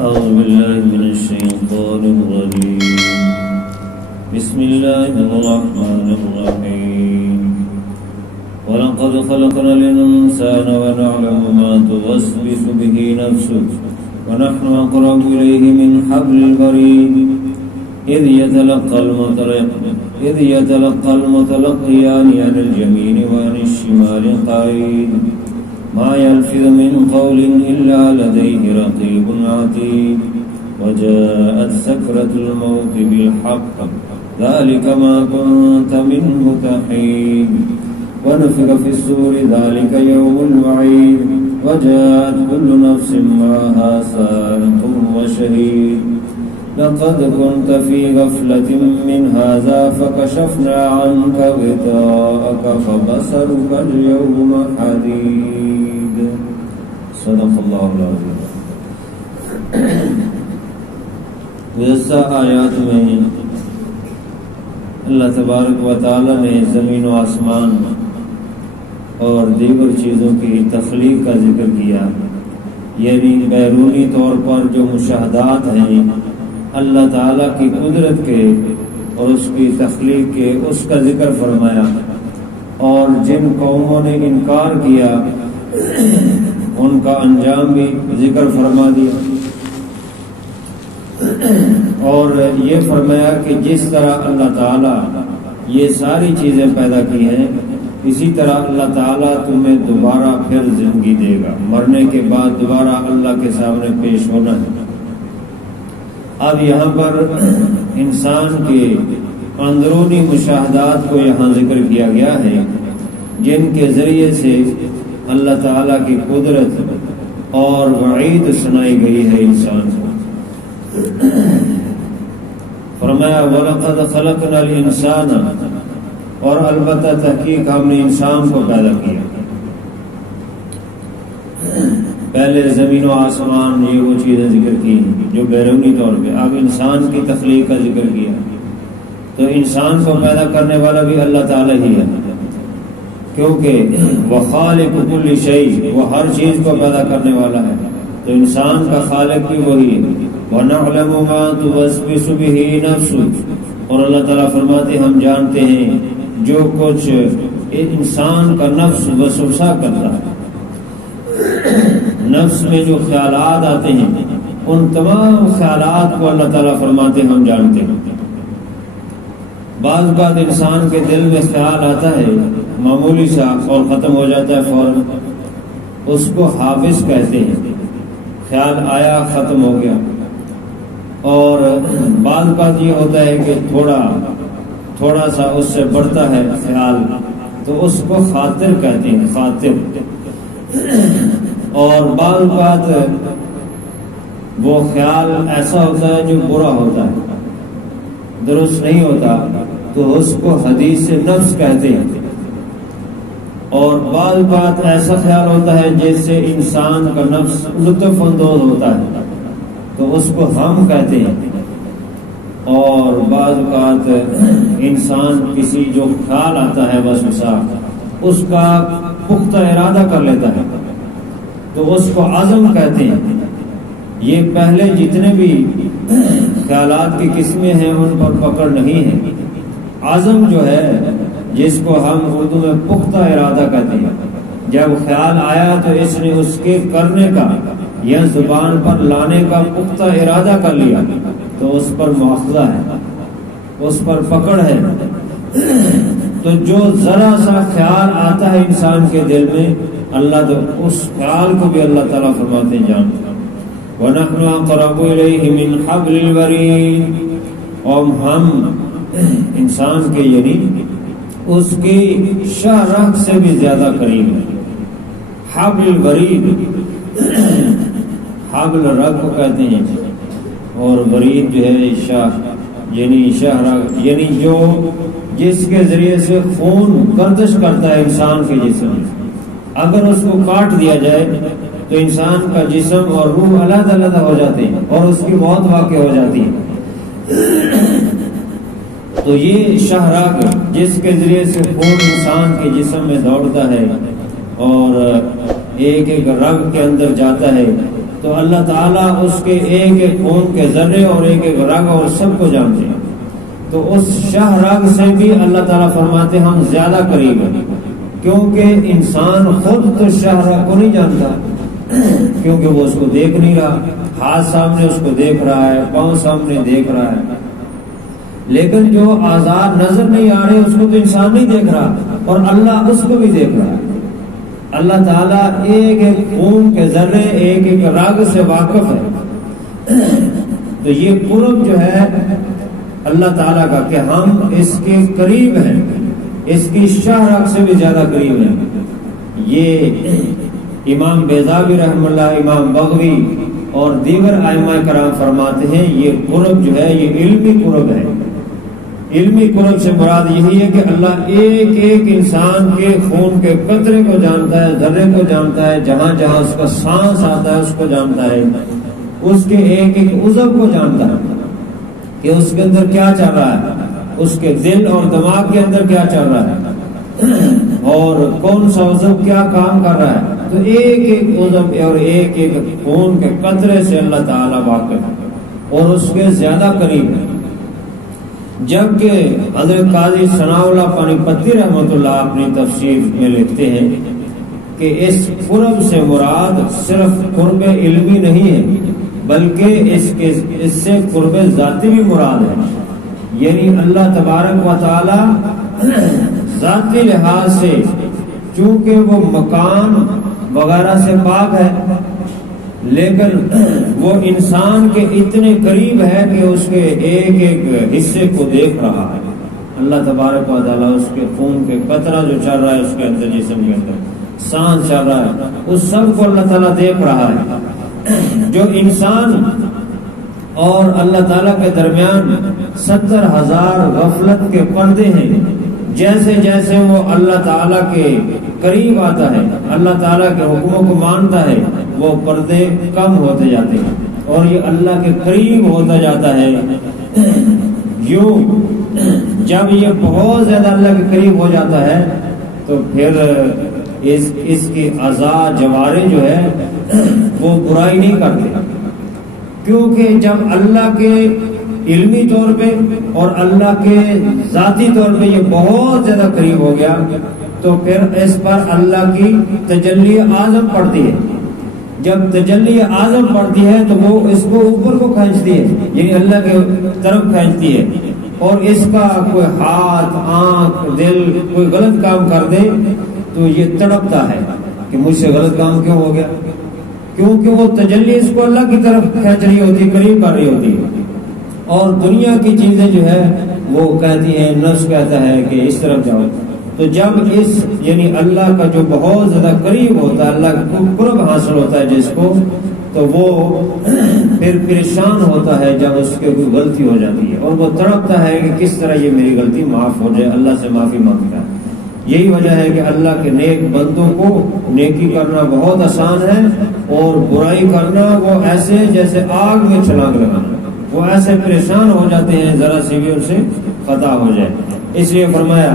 أعوذ بالله من الشيطان الرجيم. بسم الله الرحمن الرحيم. ولقد خلقنا الإنسان ونعلم ما توسوس به نفسه ونحن أقرب إليه من حبل الوريد إذ يتلقى المتلقيان عن اليمين وعن الشمال قعيد ما يلفظ من قول إلا لديه رقيب عتيد وجاءت سكرة الموت بالحق ذلك ما كنت منه تحيد ونفخ في الصور ذلك يوم الوعيد وجاءت كل نفس معها سائق وشهيد لقد كنت في غفلة من هذا فكشفنا عنك غطاءك فبصرك اليوم حديد. صدق اللہ العظیم. گزشتہ آیات میں اللہ تبارک و تعالی نے زمین و آسمان اور دیگر چیزوں کی تخلیق کا ذکر کیا، یعنی بیرونی طور پر جو مشاہدات ہیں اللہ تعالیٰ کی قدرت کے اور اس کی تخلیق کے، اس کا ذکر فرمایا، اور جن قوموں نے انکار کیا ان کا انجام بھی ذکر فرما دیا، اور یہ فرمایا کہ جس طرح اللہ تعالیٰ یہ ساری چیزیں پیدا کی ہیں اسی طرح اللہ تعالیٰ تمہیں دوبارہ پھر زندگی دے گا، مرنے کے بعد دوبارہ اللہ کے سامنے پیش ہونا ہے۔ اب یہاں پر انسان کے اندرونی مشاہدات کو یہاں ذکر کیا گیا ہے، جن کے ذریعے سے اللہ تعالیٰ کی قدرت اور وعید سنائی گئی ہے انسان کو۔ فرمایا وَلَقَدْ خَلَقْنَا الْإِنسَانَ، اور البتہ تحقیق ہم نے انسان کو پیدا کیا۔ پہلے زمین و آسمان یہ وہ چیزیں ذکر کی جو بیرونی طور پہ، اب انسان کی تخلیق کا ذکر کیا، تو انسان کو پیدا کرنے والا بھی اللہ تعالیٰ ہی ہے، کیونکہ وہ خالق کل شیء، وہ ہر چیز کو پیدا کرنے والا ہے، تو انسان کا خالق بھی وہی ہے۔ وَنَعْلَمُ مَا تُوَسْوِسُ بِهِ نَفْسُهُ، اور اللہ تعالیٰ فرماتے ہم جانتے ہیں جو کچھ انسان کا نفس وسوسہ کرتا ہے، نفس میں جو خیالات آتے ہیں ان تمام خیالات کو اللہ تعالیٰ فرماتے ہم جانتے ہیں۔ بعض بات انسان کے دل میں خیال آتا ہے معمولی سا اور ختم ہو جاتا ہے فوراً، اس کو حافظ کہتے ہیں، خیال آیا ختم ہو گیا۔ اور بعض بات یہ ہوتا ہے کہ تھوڑا سا اس سے بڑھتا ہے خیال، تو اس کو خاطر کہتے ہیں، خاطر۔ اور بعض بات وہ خیال ایسا ہوتا ہے جو برا ہوتا ہے، درست نہیں ہوتا، تو اس کو حدیث نفس کہتے ہیں۔ اور بعض بات ایسا خیال ہوتا ہے جس سے انسان کا نفس لطف اندوز ہوتا ہے، تو اس کو ہم کہتے ہیں۔ اور بعض اوقات انسان کسی جو خیال آتا ہے وسوسہ، اس کا پختہ ارادہ کر لیتا ہے، تو اس کو عزم کہتے ہیں۔ یہ پہلے جتنے بھی خیالات کی قسمیں ہیں ان پر پکڑ نہیں ہے۔ عزم جو ہے جس کو ہم اردو میں پختہ ارادہ کہتے ہیں، جب خیال آیا تو اس نے اس کے کرنے کا یا زبان پر لانے کا پختہ ارادہ کر لیا، تو اس پر مواخذہ ہے، اس پر پکڑ ہے۔ تو جو ذرا سا خیال آتا ہے انسان کے دل میں، اللہ تو اس خیال کو بھی اللہ تعالیٰ فرماتے ہیں جانتے ہیں۔ وَنَحْنُ أَقْرَبُ إِلَيْهِ مِنْ حَبْلِ الْوَرِيدِ، اور ہم انسان کے یعنی اس کی شاہ رگ سے بھی زیادہ قریب ہے۔ حبل الورید، حبل رگ کو کہتے ہیں، اور ورید جو ہے شاہ، یعنی شاہ رگ، یعنی جو جس کے ذریعے سے خون گردش کرتا ہے انسان کے جسم میں۔ اگر اس کو کاٹ دیا جائے تو انسان کا جسم اور روح علیحدہ علیحدہ ہو جاتے ہیں اور اس کی موت واقع ہو جاتی ہے۔ تو یہ شاہ رگ جس کے ذریعے سے خون انسان کے جسم میں دوڑتا ہے اور ایک ایک رگ کے اندر جاتا ہے، تو اللہ تعالیٰ اس کے ایک ایک خون کے ذرے اور ایک ایک رگ اور سب کو جانتے ہیں. تو اس شاہ رگ سے بھی اللہ تعالیٰ فرماتے ہیں ہم زیادہ قریب ہیں، کیونکہ انسان خود تو شاہ رگ کو نہیں جانتا، کیونکہ وہ اس کو دیکھ نہیں رہا. ہاتھ سامنے اس کو دیکھ رہا ہے، پاؤں سامنے دیکھ رہا ہے، لیکن جو آزاد نظر نہیں آ رہے اس کو تو انسان نہیں دیکھ رہا، اور اللہ اس کو بھی دیکھ رہا ہے. اللہ تعالیٰ ایک ایک خون کے ذرے ایک ایک رگ سے واقف ہے. تو یہ قرب جو ہے اللہ تعالیٰ کا کہ ہم اس کے قریب ہیں، اس کی شاہ رگ سے بھی زیادہ قریب ہیں. یہ امام بیضاوی رحمہ اللہ، امام بغوی اور دیگر ائمہ کرام فرماتے ہیں یہ قرب جو ہے یہ علمی قرب ہے. علمی قرب سے مراد یہی ہے کہ اللہ ایک ایک انسان کے خون کے قطرے کو جانتا ہے، ذرے کو جانتا ہے، جہاں جہاں اس کا سانس آتا ہے اس کو جانتا ہے، اس کے ایک ایک عضو کو جانتا ہے کہ اس کے اندر کیا چل رہا ہے، اس کے دل اور دماغ کے اندر کیا چل رہا ہے، اور کون سا عضو کیا کام کر رہا ہے. تو ایک ایک عضو اور ایک ایک خون کے قطرے سے اللہ تعالیٰ واقف ہے اور اس کے زیادہ قریب ہے. جبکہ حضرت قاضی ثناء اللہ پانی پتی رحمۃ اللہ اپنی تفسیر میں لکھتے ہیں کہ اس قرب سے مراد صرف قرب علمی نہیں ہے بلکہ اس سے قرب ذاتی بھی مراد ہے. یعنی اللہ تبارک و تعالی ذاتی لحاظ سے چونکہ وہ مکان وغیرہ سے پاک ہے، لیکن وہ انسان کے اتنے قریب ہے کہ اس کے ایک ایک حصے کو دیکھ رہا ہے. اللہ تبارک و تعالیٰ اس کے خون کے قطرہ جو چل رہا ہے اس کے اندر، جسم کے اندر سانس چل رہا ہے، اس سب کو اللہ تعالیٰ دیکھ رہا ہے. جو انسان اور اللہ تعالیٰ کے درمیان 70,000 غفلت کے پردے ہیں، جیسے جیسے وہ اللہ تعالیٰ کے قریب آتا ہے، اللہ تعالیٰ کے حکموں کو مانتا ہے، وہ پردے کم ہوتے جاتے ہیں اور یہ اللہ کے قریب ہوتا جاتا ہے. یوں جب یہ بہت زیادہ اللہ کے قریب ہو جاتا ہے تو پھر اس کی اعضاء جوارے جو ہے وہ برائی نہیں کرتے، کیونکہ جب اللہ کے علمی طور پہ اور اللہ کے ذاتی طور پہ یہ بہت زیادہ قریب ہو گیا تو پھر اس پر اللہ کی تجلی اعظم پڑتی ہے. جب تجلی اعظم پڑتی ہے تو وہ اس کو اوپر کو کھینچتی ہے، یعنی اللہ کے طرف کھینچتی ہے، اور اس کا کوئی ہاتھ، آنکھ، دل کوئی غلط کام کر دے تو یہ تڑپتا ہے کہ مجھ سے غلط کام کیوں ہو گیا، کیونکہ وہ تجلی اس کو اللہ کی طرف کھینچ رہی ہوتی، قریب کر رہی ہوتی ہے. اور دنیا کی چیزیں جو ہے وہ کہتی ہیں، نفس کہتا ہے کہ اس طرف جاؤ. تو جب اس یعنی اللہ کا جو بہت زیادہ قریب ہوتا ہے، اللہ کا قرب حاصل ہوتا ہے جس کو، تو وہ پھر پریشان ہوتا ہے جب اس کے کوئی غلطی ہو جاتی ہے، اور وہ تڑپتا ہے کہ کس طرح یہ میری غلطی معاف ہو جائے، اللہ سے معافی مانگتا ہے. یہی وجہ ہے کہ اللہ کے نیک بندوں کو نیکی کرنا بہت آسان ہے اور برائی کرنا وہ ایسے جیسے آگ میں چھلانگ لگانا، وہ ایسے پریشان ہو جاتے ہیں ذرا سی بھی ان سے خطا ہو جائے. اس لیے فرمایا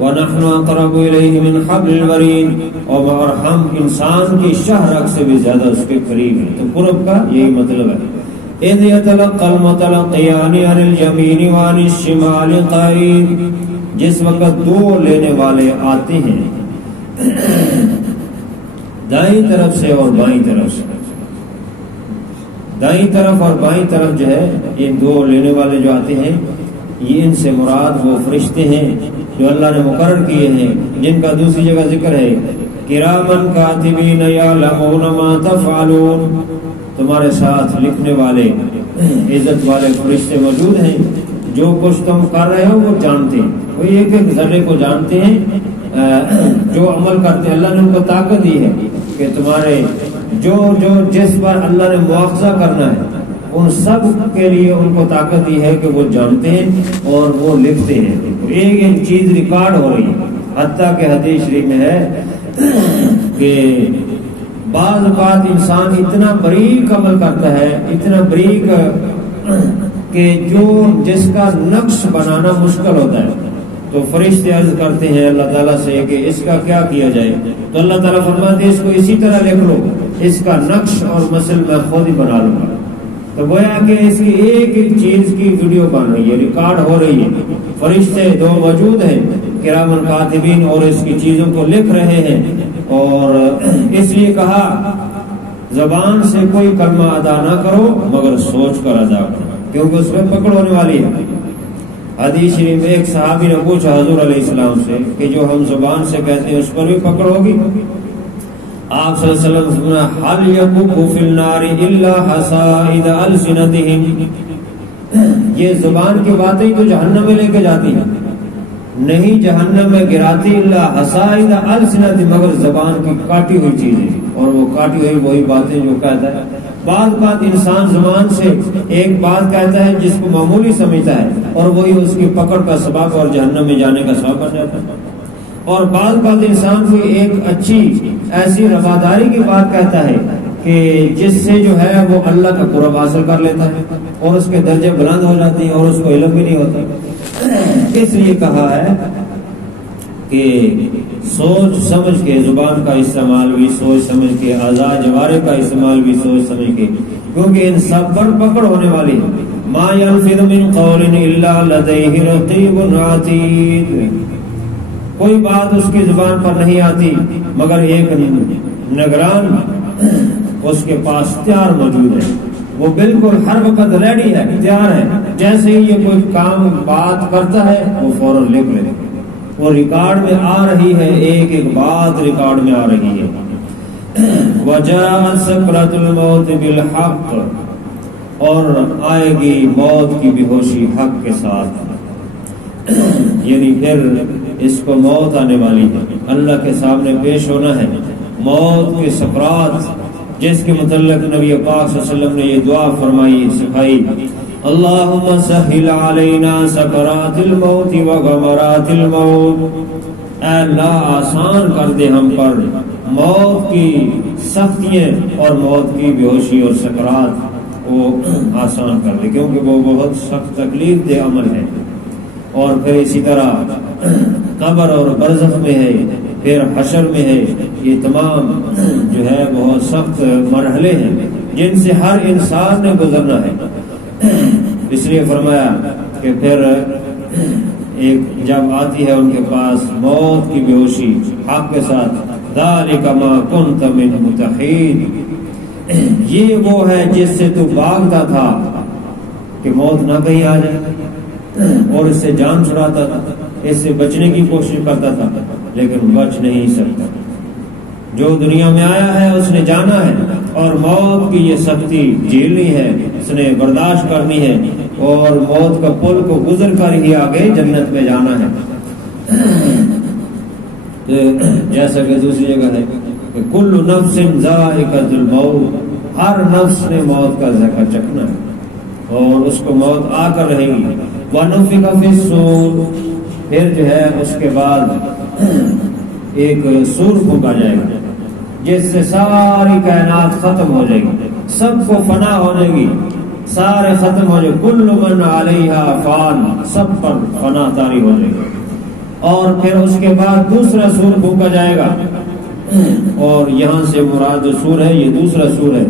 وَنَحْنُ أَقْرَبُ إِلَيْهِ مِنْ حَبْلِ الْوَرِيدِ، اور ہم انسان کی شاہ رگ سے بھی زیادہ اس کے قریب ہیں. تو قرب کا یہی مطلب ہے. إِذْ يَتَلَقَّى الْمُتَلَقِّيَانِ عَنِ الْيَمِينِ وَعَنِ الشِّمَالِ قَعِيدٌ، جس وقت دو لینے والے آتے ہیں دائیں طرف سے اور بائیں طرف سے. دائیں طرف اور بائیں طرف جو ہے یہ دو لینے والے جو آتے ہیں، یہ ان سے مراد وہ فرشتے ہیں جو اللہ نے مقرر کیے ہیں، جن کا دوسری جگہ ذکر ہے کرامن کاتبین یعلمون ما تفعلون، تمہارے ساتھ لکھنے والے عزت والے فرشتے موجود ہیں، جو کچھ تم کر رہے ہو وہ جانتے ہیں، وہ ایک ایک ذرے کو جانتے ہیں. جو عمل کرتے ہیں اللہ نے ان کو طاقت دی ہے کہ تمہارے جو جس پر اللہ نے مواخذہ کرنا ہے ان سب کے لیے ان کو طاقت دی ہے کہ وہ جانتے ہیں اور وہ لکھتے ہیں. ایک ایک چیز ریکارڈ ہو رہی ہے، حتیٰ کہ حدیث شریف میں ہے کہ بعض اوقات انسان اتنا باریک عمل کرتا ہے، اتنا باریک کہ جس کا نقش بنانا مشکل ہوتا ہے، تو فرشتے عرض کرتے ہیں اللہ تعالیٰ سے کہ اس کا کیا کیا جائے، تو اللہ تعالیٰ فرماتے ہیں اس کو اسی طرح لکھ لو اس کا نقش اور مسل میں خود ہی بنا لوں گا. تو گویا کہ اس کی ایک ایک چیز کی ویڈیو بن رہی ہے، ریکارڈ ہو رہی ہے. فرشتے دو موجود ہیں کرام کاتبین، اور اس کی چیزوں کو لکھ رہے ہیں. اور اس لیے کہا زبان سے کوئی کلمہ ادا نہ کرو مگر سوچ کر ادا کرو، کیونکہ اس میں پکڑ ہونے والی ہے. حدیث شریف میں ایک صحابی نے پوچھا حضور علیہ السلام سے کہ جو ہم زبان سے کہتے ہیں اس پر بھی پکڑ ہوگی؟ آپ صلی اللہ علیہ وسلم نے حل یکب فی النار الا حصائد السنتہم، یہ زبان کی باتیں تو جہنم میں لے کے جاتی ہیں، نہیں جہنم میں گراتی الا حصائد السنتہم، مگر زبان کی کاٹی ہوئی چیزیں، اور وہ کاٹی ہوئی وہی باتیں جو کہتا ہے. بعض بات انسان زبان سے ایک بات کہتا ہے جس کو معمولی سمجھتا ہے اور وہی اس کی پکڑ کا سبب اور جہنم میں جانے کا سبب بن جاتا ہے. اور بعض بات انسان کو ایک اچھی ایسی رواداری کی بات کہتا ہے کہ جس سے جو ہے وہ اللہ کا قرب حاصل کر لیتا ہے اور اس کے درجے بلند ہو جاتے ہیں اور اس کو علم بھی نہیں ہوتا. اس لیے کہا ہے کہ سوچ سمجھ کے زبان کا استعمال بھی سوچ سمجھ کے، اعضاء جوارح کا استعمال بھی سوچ سمجھ کے، کیونکہ ان سب پر پکڑ ہونے والی ہے. ما یلفظ من قول الا لدیہ رقیب عتید، کوئی بات اس کی زبان پر نہیں آتی مگر ایک نگران اس کے پاس تیار موجود ہے، وہ بالکل ہر وقت ریڈی ہے، تیار ہے. جیسے ہی یہ کوئی کام بات کرتا ہے وہ فوراً لکھ لے، وہ ریکارڈ میں آ رہی ہے، ایک ایک بات ریکارڈ میں آ رہی ہے. وجاءت سکرۃ الموت بالحق، اور آئے گی موت کی بے ہوشی حق کے ساتھ، یعنی پھر اس کو موت آنے والی ہے، اللہ کے سامنے پیش ہونا ہے. موت کے سکرات جس کے متعلق نبی پاک صلی اللہ علیہ وسلم نے یہ دعا فرمائی سکھائی، اللہم سہل علینا سکرات الموت وغمرات الموت، اے اللہ آسان کر دے ہم پر موت کی سختیاں اور موت کی بے ہوشی اور سکرات کو آسان کر دے، کیونکہ وہ بہت سخت تکلیف دہ عمل ہے. اور پھر اسی طرح قبر اور برزخ میں ہے، پھر حشر میں ہے، یہ تمام جو ہے بہت سخت مرحلے ہیں جن سے ہر انسان نے گزرنا ہے. اس لیے فرمایا کہ پھر ایک جب آتی ہے ان کے پاس موت کی بے ہوشی حق کے ساتھ، ذالک ما کنت منہ تحید، یہ وہ ہے جس سے تو بھاگتا تھا کہ موت نہ کہیں آ جائے، اور اس سے جان چھڑاتا تھا، اس سے بچنے کی کوشش کرتا تھا لیکن بچ نہیں سکتا. جو دنیا میں آیا ہے اس نے جانا ہے اور موت کی یہ سختی جھیلنی ہے، اس نے برداشت کرنی ہے، اور موت کا پل کو گزر کر ہی آگے جنت میں جانا ہے. جیسا کہ دوسری جگہ ہے کہ کل نفس ذائقۃ الموت، ہر نفس نے موت کا ذائقہ چکھنا ہے اور اس کو موت آ کر رہے گی. وَنُفِخَ فِي الصُّورِ، پھر جو ہے اس کے بعد ایک سور پھونکا جائے گا جس سے ساری کائنات ختم ہو جائے گی، سب کو فنا ہو جائے گی، سارے ختم ہو جائے، کل من علیہا فان، سب پر فنا طاری ہو جائے گی. اور پھر اس کے بعد دوسرا سور پھونکا جائے گا، اور یہاں سے مراد جو سور ہے یہ دوسرا سور ہے،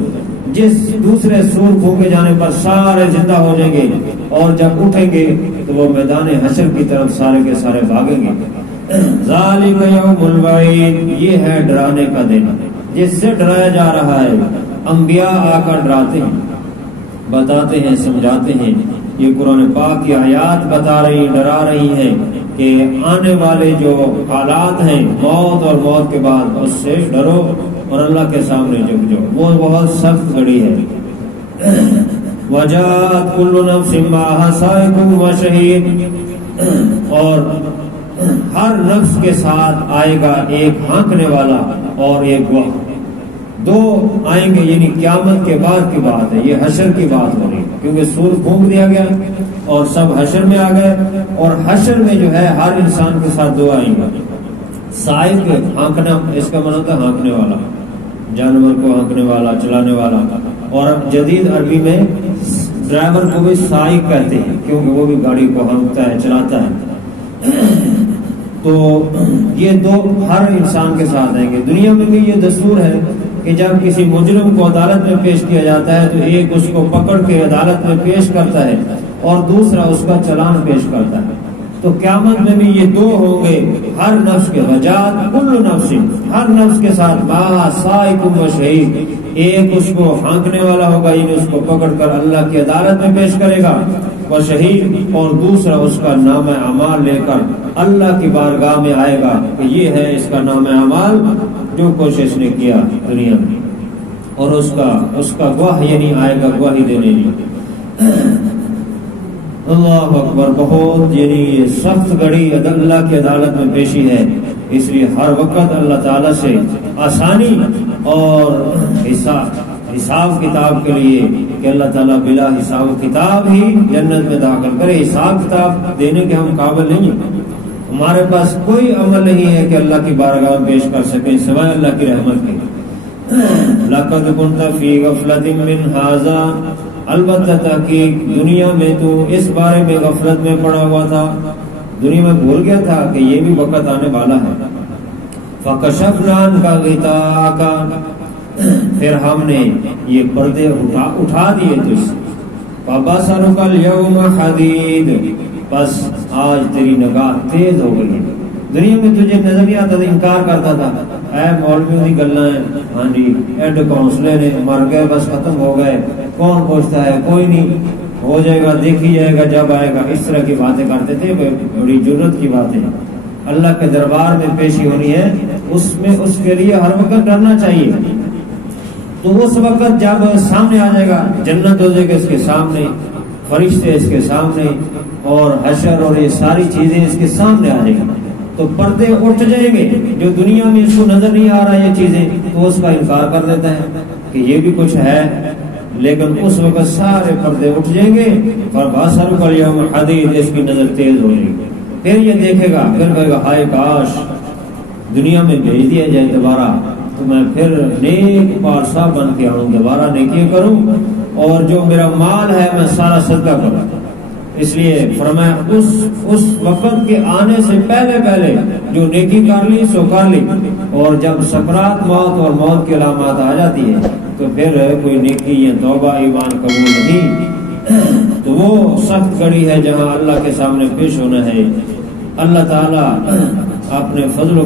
جس دوسرے سور پھونکے جانے پر سارے زندہ ہو جائیں گے، اور جب اٹھیں گے تو وہ میدان حشر کی طرف سارے کے سارے بھاگیں گے. ذالک یوم الوعید، یہ ہے ڈرانے کا دن جس سے ڈرایا جا رہا ہے. انبیاء آ کر ڈراتے ہیں، بتاتے ہیں، سمجھاتے ہیں. یہ قرآن پاک کی آیات بتا رہی، ڈرا رہی ہیں کہ آنے والے جو حالات ہیں موت اور موت کے بعد اس سے ڈرو اور اللہ کے سامنے جھک جاؤ، وہ بہت سخت گھڑی ہے. وجاءت کل نفس معها سائق وشہید، اور ہر نفس کے ساتھ آئے گا ایک ہانکنے والا اور ایک گواہ. دو آئیں گے، یعنی قیامت کے بعد کی بات ہے، یہ حشر کی بات ہو رہی ہے کیونکہ سور پھونک دیا گیا اور سب حشر میں آ گئے. اور حشر میں جو ہے ہر انسان کے ساتھ دو آئیں گے. سائق ہانکنا، اس کا معنی ہوتا ہے ہانکنے والا، جانور کو ہانکنے والا، چلانے والا. اور جدید عربی میں ڈرائیور کو بھی سائق کہتے ہیں کیونکہ وہ بھی گاڑی کو ہانکتا ہے، چلاتا ہے. تو یہ دو ہر انسان کے ساتھ آئیں گے. دنیا میں بھی یہ دستور ہے کہ جب کسی مجرم کو عدالت میں پیش کیا جاتا ہے تو ایک اس کو پکڑ کے عدالت میں پیش کرتا ہے اور دوسرا اس کا چلان پیش کرتا ہے. تو قیامت میں بھی یہ دو ہوں گے، ہر نفس کے وجات کل نفس، ہر نفس کے ساتھ ما سائقم و شہید، ایک اس کو ہانکنے والا ہوگا، یعنی اس کو پکڑ کر اللہ کی عدالت میں پیش کرے گا، وہ شہید، اور دوسرا اس کا نام اعمال لے کر اللہ کی بارگاہ میں آئے گا کہ یہ ہے اس کا نام اعمال جو کچھ اس نے کیا دنیا میں، اور اس کا گواہ یعنی آئے گا گواہی دینے لیے. اللہ اکبر. بہت یعنی سخت گھڑی اللہ کی عدالت میں پیشی ہے، اس لیے ہر وقت اللہ تعالیٰ سے آسانی اور حساب کتاب کے لیے کہ اللہ تعالیٰ بلا حساب کتاب ہی جنت میں داخل کرے. حساب کتاب دینے کے ہم قابل نہیں ہیں، ہمارے پاس کوئی عمل نہیں ہے کہ اللہ کی بارگاہ میں پیش کر سکیں سوائے اللہ کی رحمت کے. لقد كنت في غفلة من هذا، البتہ تحقیق دنیا میں تو اس بارے میں غفلت میں پڑا ہوا تھا، دنیا میں بھول گیا تھا کہ یہ بھی وقت آنے والا ہے. فَكَشَفْنَا عَنْكَ غِطَاءَكَ، پھر ہم نے یہ پردے اٹھا دیے تجھ سے. فَبَصَرُكَ الْيَوْمَ حَدِيدٌ، بس آج تیری نگاہ تیز ہو گئی ہے. دنیا میں تجھے نظر نہیں آتا تھا، انکار کرتا تھا، اے مولویوں کی گلاں ہیں، ہاں جی ایڈ کونسلے نے مر گئے، بس ختم ہو گئے، کون پوچھتا ہے، کوئی نہیں، ہو جائے گا، دیکھی جائے گا جب آئے گا. اس طرح کی باتیں کرتے تھے، بڑی جرت کی باتیں. اللہ کے دربار میں پیشی ہونی ہے، اس میں اس کے لیے ہر وقت ڈرنا چاہیے. تو اس وقت جب سامنے آ جائے گا، جنت ہو جائے گا اس کے سامنے، فرشتے اس کے سامنے، اور حشر اور یہ ساری چیزیں اس کے سامنے آ جائیں گی، تو پردے اٹھ جائیں گے. جو دنیا میں اس کو نظر نہیں آ رہا یہ چیزیں، تو اس کا انکار کر دیتا ہے کہ یہ بھی کچھ ہے، لیکن اس وقت سارے پردے اٹھ جائیں گے. اور بَصَرُكَ الْيَوْمَ حَدِيدٌ، اس کی نظر تیز ہو جائے گی. پھر یہ دیکھے گا، پھر کہے گا ہائے کاش دنیا میں بھیج دیا جائے دوبارہ، تو میں پھر نیک پارسا بن کے آؤں، دوبارہ نیکی کروں، اور جو میرا مال ہے میں سارا صدقہ کروں. اس لیے فرمایا اس وقت کے آنے سے پہلے جو نیکی کر لی سو کر لی، اور جب سکرات موت اور موت کی علامات آ جاتی ہے تو پھر کوئی نیکی یا توبہ ایمان قبول نہیں. تو وہ سخت گھڑی ہے جہاں اللہ کے سامنے پیش ہونا ہے. اللہ تعالیٰ اپنے فضل و